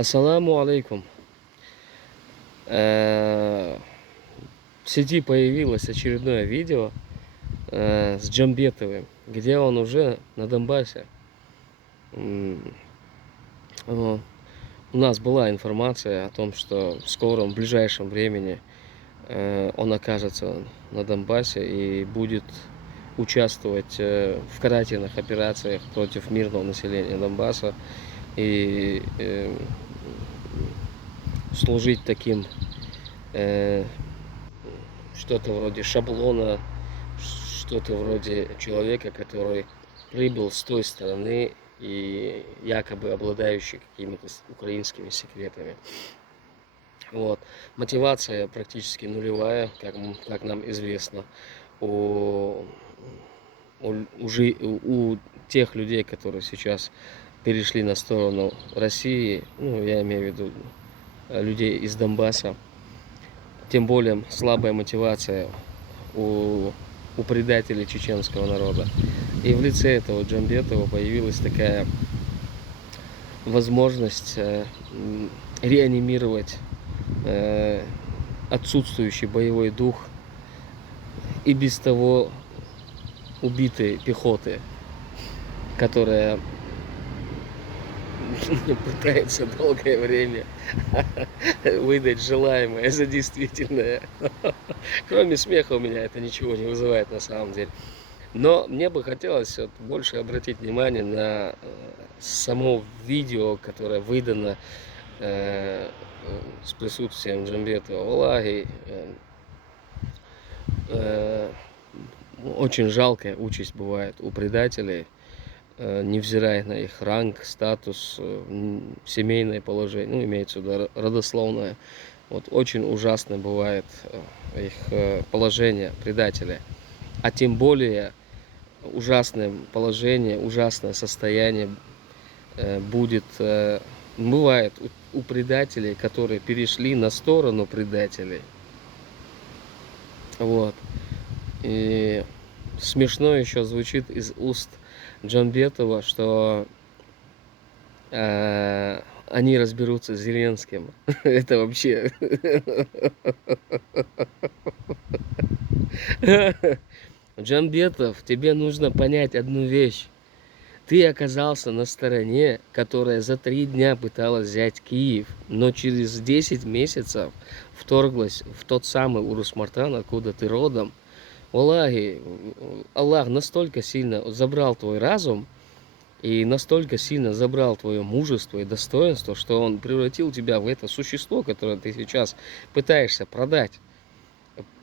Ассаламу алейкум. В сети появилось очередное видео с Джамбетовым, где он уже на Донбассе. Вот. У нас была информация о том, что в скором, в ближайшем времени он окажется на Донбассе и будет участвовать в карательных операциях против мирного населения Донбасса и служить таким что-то вроде шаблона, что-то вроде человека, который прибыл с той стороны и якобы обладающий какими-то украинскими секретами. Вот. Мотивация практически нулевая, как нам известно. У тех людей, которые сейчас перешли на сторону России, ну, я имею в виду людей из Донбасса, тем более слабая мотивация у предателей чеченского народа. И в лице этого Джамбетова появилась такая возможность реанимировать отсутствующий боевой дух и без того убитой пехоты, которая пытается долгое время выдать желаемое за действительное. Кроме смеха у меня это ничего не вызывает на самом деле. Но мне бы хотелось больше обратить внимание на само видео, которое выдано с присутствием Джамбетова. Валлахи, очень жалкая участь бывает у предателей, невзирая на их ранг, статус, семейное положение, ну, имеется в виду родословное. Вот очень ужасно бывает их положение предателя. А тем более ужасное положение, ужасное состояние бывает у предателей, которые перешли на сторону предателей. Вот. И смешно еще звучит из уст Джамбетова, что они разберутся с Зеленским. Это вообще... Джамбетов, тебе нужно понять одну вещь. Ты оказался на стороне, которая за 3 дня пыталась взять Киев, но через 10 месяцев вторглась в тот самый Урус-Мартан, откуда ты родом. Аллахи, Аллах настолько сильно забрал твой разум и настолько сильно забрал твое мужество и достоинство, что он превратил тебя в это существо, которое ты сейчас пытаешься продать.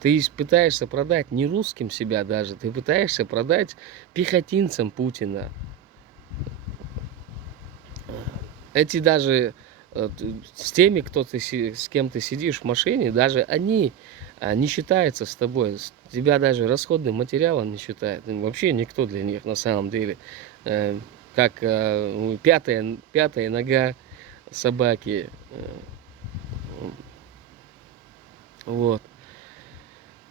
Ты пытаешься продать не русским себя даже, ты пытаешься продать пехотинцам Путина. Эти даже с теми, с кем ты сидишь в машине, даже они не считаются с тобой. Тебя даже расходным материалом не считают. Вообще никто для них на самом деле. Как пятая нога собаки. Вот.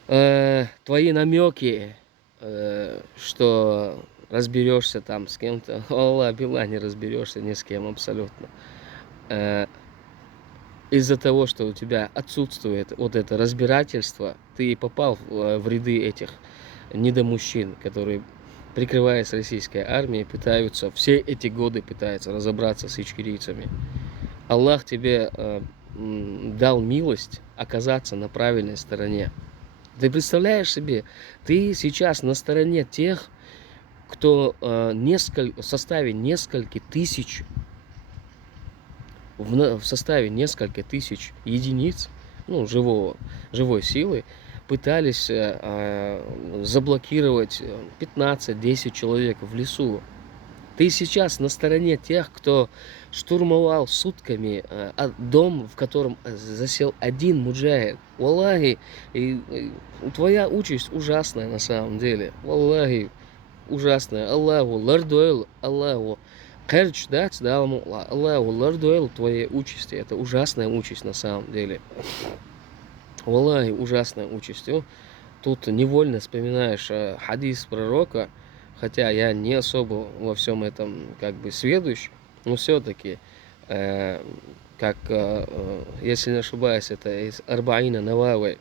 Твои намеки, что разберешься там с кем-то, Аллах бела, не разберешься ни с кем абсолютно. Из-за того, что у тебя отсутствует вот это разбирательство, ты попал в ряды этих недомужчин, которые, прикрываясь российской армией, все эти годы пытаются разобраться с ичкерийцами. Аллах тебе дал милость оказаться на правильной стороне. Ты представляешь себе, ты сейчас на стороне тех, кто в составе нескольких тысяч, в составе нескольких тысяч единиц, ну, живой силы, пытались заблокировать 15-10 человек в лесу. Ты сейчас на стороне тех, кто штурмовал сутками дом, в котором засел один муджахид. Валлахи, твоя участь ужасная на самом деле. Валлахи, ужасная. Аллаху лардуэл, Аллаху кэрч дать, да, Аллаху лардуэл твоей участи. Это ужасная участь на самом деле. Валлахи, ужасная участь. Тут невольно вспоминаешь хадис пророка, хотя я не особо во всем этом как бы сведущ, но все-таки как, если не ошибаюсь, это из Арбаина Нававы,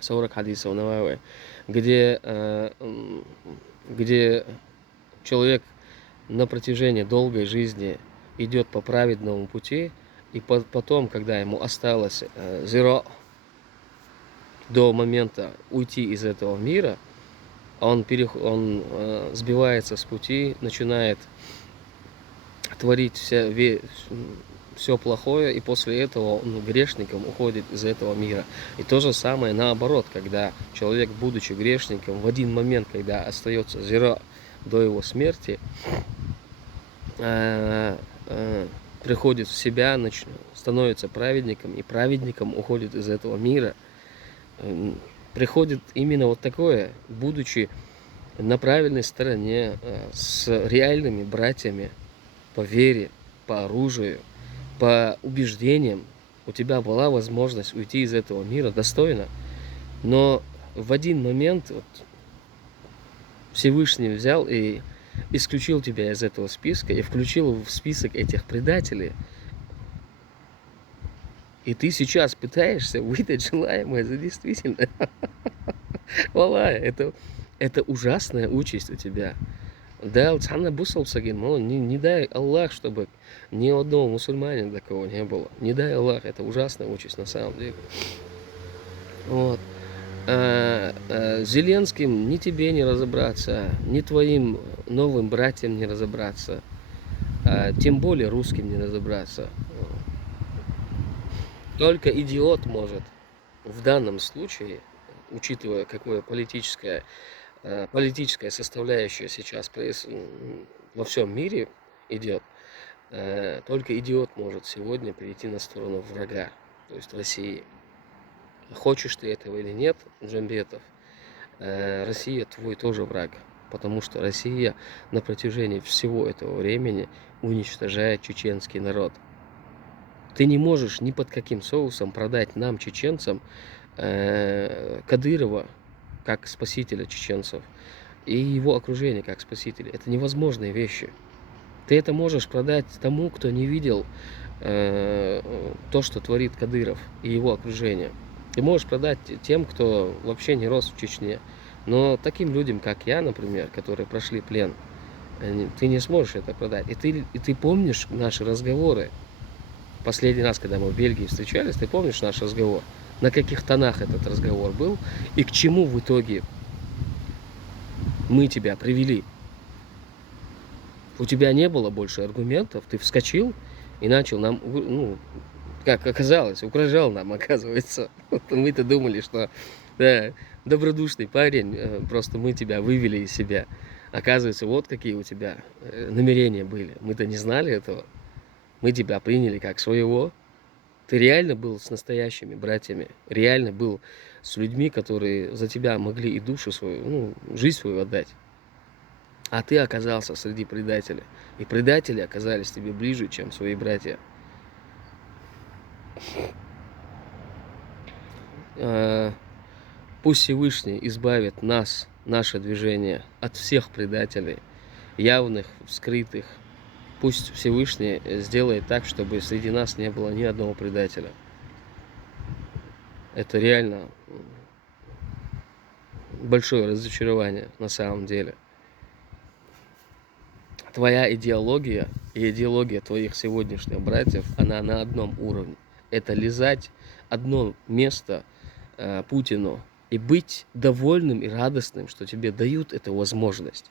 40 хадисов Нававы, где человек на протяжении долгой жизни идет по праведному пути, и потом, когда ему осталось зеро до момента уйти из этого мира, он сбивается с пути, начинает творить все плохое, и после этого он грешником уходит из этого мира. И то же самое наоборот, когда человек, будучи грешником, в один момент, когда остается зеро до его смерти, приходит в себя, становится праведником, и праведником уходит из этого мира. Приходит именно вот такое, будучи на правильной стороне, с реальными братьями по вере, по оружию, по убеждениям. У тебя была возможность уйти из этого мира достойно, но в один момент вот Всевышний взял и исключил тебя из этого списка и включил в список этих предателей. И ты сейчас пытаешься выдать желаемое за действительное. Валай, это ужасная участь у тебя. Да, не дай Аллах, чтобы ни одного мусульманина такого не было. Не дай Аллах, это ужасная участь на самом деле. Вот. Зеленским ни тебе не разобраться, ни твоим новым братьям не разобраться, тем более русским не разобраться. Только идиот может в данном случае, учитывая, какое политическая составляющая сейчас во всем мире идет, только идиот может сегодня перейти на сторону врага, то есть России. Хочешь ты этого или нет, Джамбетов, Россия твой тоже враг, потому что Россия на протяжении всего этого времени уничтожает чеченский народ. Ты не можешь ни под каким соусом продать нам, чеченцам, Кадырова как спасителя чеченцев и его окружение как спасителя. Это невозможные вещи. Ты это можешь продать тому, кто не видел то, что творит Кадыров и его окружение. Ты можешь продать тем, кто вообще не рос в Чечне. Но таким людям, как я, например, которые прошли плен, ты не сможешь это продать. И ты помнишь наши разговоры. Последний раз, когда мы в Бельгии встречались, ты помнишь наш разговор? На каких тонах этот разговор был и к чему в итоге мы тебя привели? У тебя не было больше аргументов, ты вскочил и начал нам, как оказалось, угрожал нам, оказывается. Мы-то думали, что да, добродушный парень, просто мы тебя вывели из себя. Оказывается, вот какие у тебя намерения были. Мы-то не знали этого. Мы тебя приняли как своего. Ты реально был с настоящими братьями. Реально был с людьми, которые за тебя могли и душу свою, жизнь свою отдать. А ты оказался среди предателей. И предатели оказались тебе ближе, чем свои братья. Пусть Всевышний избавит нас, наше движение, от всех предателей, явных, скрытых. Пусть Всевышний сделает так, чтобы среди нас не было ни одного предателя. Это реально большое разочарование на самом деле. Твоя идеология и идеология твоих сегодняшних братьев, она на одном уровне. Это лизать одно место Путину и быть довольным и радостным, что тебе дают эту возможность.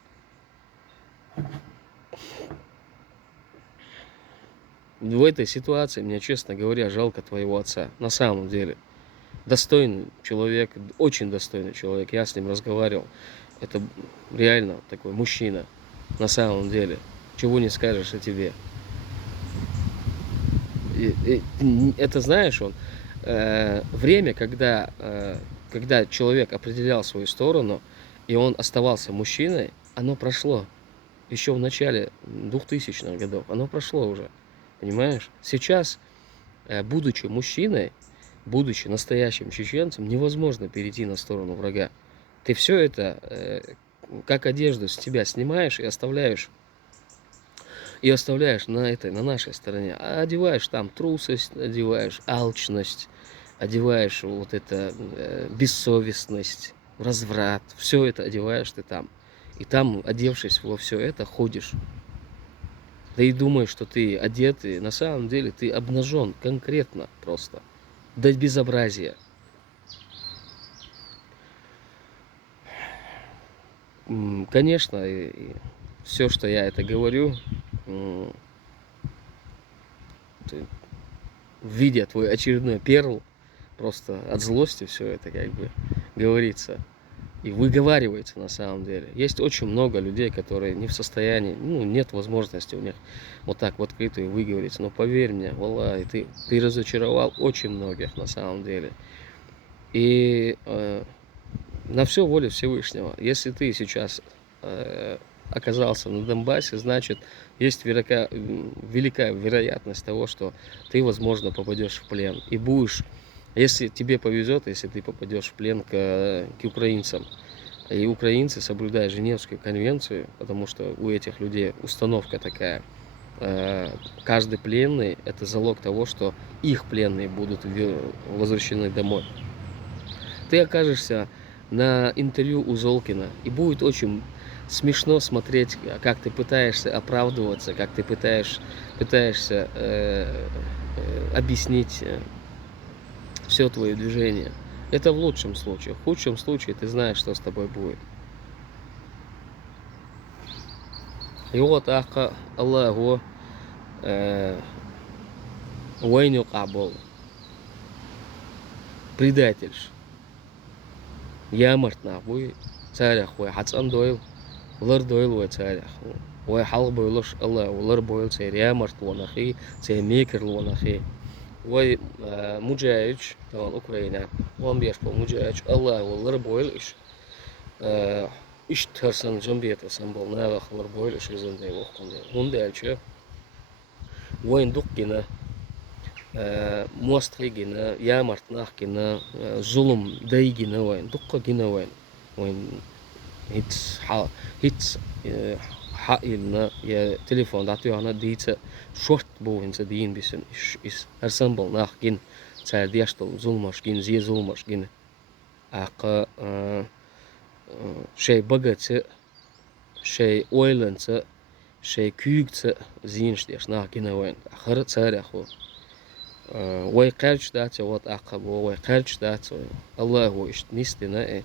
В этой ситуации мне, честно говоря, жалко твоего отца. На самом деле. Достойный человек, очень достойный человек. Я с ним разговаривал. Это реально такой мужчина. На самом деле. Чего не скажешь о тебе. Это, знаешь, время, когда человек определял свою сторону, и он оставался мужчиной, оно прошло. Еще в начале 2000-х годов. Оно прошло уже. Понимаешь? Сейчас, будучи мужчиной, будучи настоящим чеченцем, невозможно перейти на сторону врага. Ты все это, как одежду, с тебя снимаешь и оставляешь и оставляешь на нашей стороне. А одеваешь там трусость, одеваешь алчность, одеваешь вот это бессовестность, разврат. Все это одеваешь ты там. И там, одевшись во все это, ходишь. Да и думаешь, что ты одет, и на самом деле ты обнажен конкретно просто. До безобразия. Конечно, все, что я это говорю, видя твой очередной перл, просто от злости все это как бы говорится и выговаривается на самом деле. Есть очень много людей, которые не в состоянии, нет возможности у них вот так в открытую выговориться. Но поверь мне, валлахи, ты разочаровал очень многих на самом деле. И на все воля Всевышнего. Если ты сейчас оказался на Донбассе, значит, есть великая вероятность того, что ты, возможно, попадешь в плен. И будешь, если тебе повезет, если ты попадешь в плен к украинцам. И украинцы, соблюдая Женевскую конвенцию, потому что у этих людей установка такая, каждый пленный – это залог того, что их пленные будут возвращены домой. Ты окажешься на интервью у Золкина, и будет очень смешно смотреть, как ты пытаешься оправдываться, как ты пытаешься объяснить все твое движение. Это в лучшем случае. В худшем случае ты знаешь, что с тобой будет. И вот Аллаху войнук абол. Предатель. Ямарт нахуй. Царях вой хацан дойл. Лар дойл вой царях. Вой хал бойлош Аллах. Лар бойл царь ямарт вонахи. Царь мекер вонахи. Вой муджаич. Таван Украина. Вон беш по муджаич. Аллах лар бойлош. Иш тарсан жамбиета самбол. Навах лар бойлош изандай вохкунде. Мундальче. Войн дуккина. Мост гина, ямарт нах гина, зулум дай гина вайн, дукка гина вайн, вайн хитс хаилна я телефон дату ана дица шорт бовинца дин бисен is арсамбал нах гин цар диаштол зулмаш гин зи зулмаш гин ака шей багатse шей ойланца шей кюгца зинштеш нах гина вайн ахар цар ахо وای قرچ دات وات عقب وای قرچ دات الله ويش نيستنا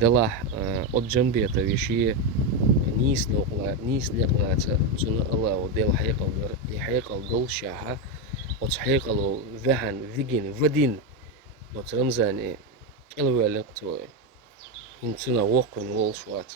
دلا od جنبيتا ويشي نيس نقلا سنة الله وديل حقيقة القل شاحة وتحقيقة له ذهن ذجين ودين وترمزاني الوالد توي إن سنة وقن والشوات